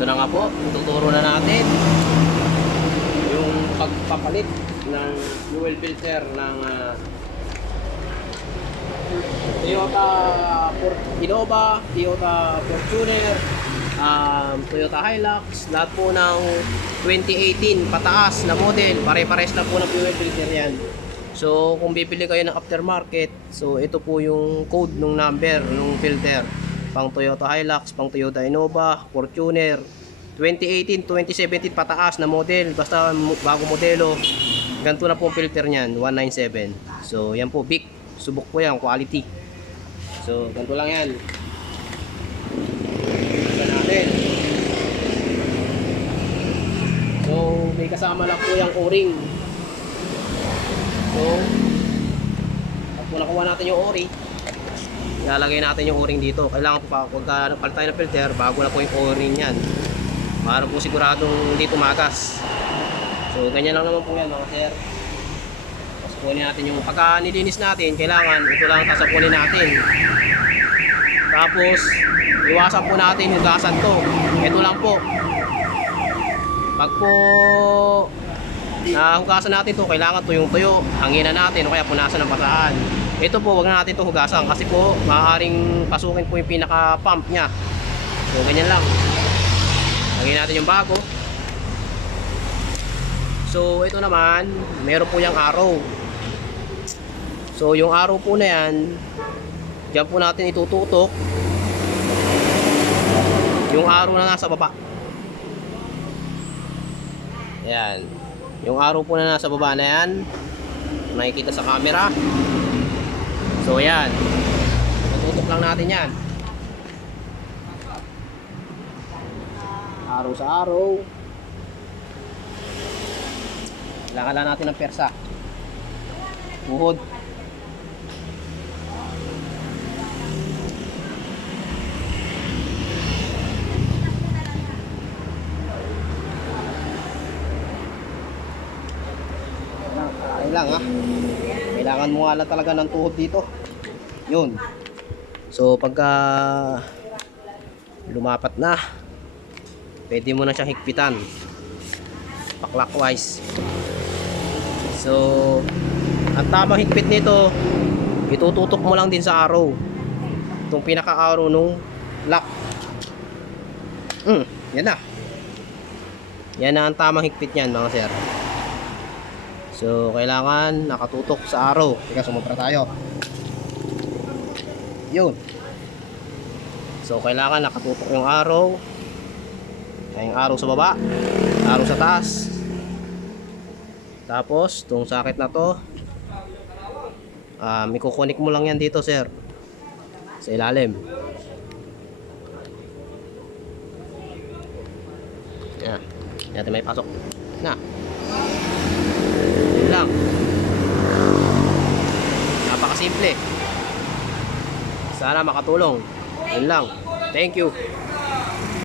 Ito na nga po, tuturo na natin yung pagpapalit ng fuel filter ng Toyota Innova, Toyota Fortuner, Toyota Hilux, lahat po ng 2018 pataas na model, pare-pares na po ng fuel filter yan. So kung bibili kayo ng aftermarket, so ito po yung code ng number ng filter, pang Toyota Hilux, pang Toyota Innova, Fortuner 2018, 2017 pataas na model, basta bago modelo, ganito na po ang filter nyan, 197. So yan po, big, subok po yan, quality. So ganito lang yan. Isa natin. So may kasama lang po yung o-ring. So pag po nakuha natin yung o-ring, ilalagay natin yung o-ring dito. Kailangan po pa, pagka napalit tayo ng filter, bago na po yung o-ring yan, para po siguradong hindi tumagas. So ganyan lang naman po yan mga sir. Sasapunin natin yung pagka nilinis natin, kailangan ito lang sasapunin natin. Tapos iwasan po natin hugasan to. Ito lang po. Pag po nahugasan natin to, kailangan tuyong-tuyo, hanginan natin o kaya punasan ng basahan. Ito po, wag na natin to hugasan kasi po maaaring pasukin po yung pinaka pump nya. So ganyan lang. Lagyan natin yung bago. So ito naman, meron po yung arrow. So yung arrow po na yan, diyan po natin itututok yung arrow na nasa baba. Ayan. Yung arrow po na nasa baba na yan, nakikita sa camera. So ayan, tututok lang natin yan. Araw sa araw. Kailangan lang natin ng persa. Tuhod. Lang ha. Kailangan mo nga lang talaga ng tuhod dito. Yun. So pagka lumapat na, pwede mo na siyang higpitan pa-clockwise. So ang tamang higpit nito, itututok mo lang din sa arrow, itong pinaka-arrow nung lock. Yan na. Yan na ang tamang higpit niyan mga sir. So kailangan nakatutok sa arrow. Teka, sumubra tayo. Yun. So kailangan nakatutok yung arrow. Yung arrow sa baba, arrow sa taas. Tapos itong socket na to, ikukunik mo lang yan dito sir, sa ilalim. Yan. Natin may pasok na. Yun lang. Napakasimple. Sana makatulong. Yun lang. Thank you.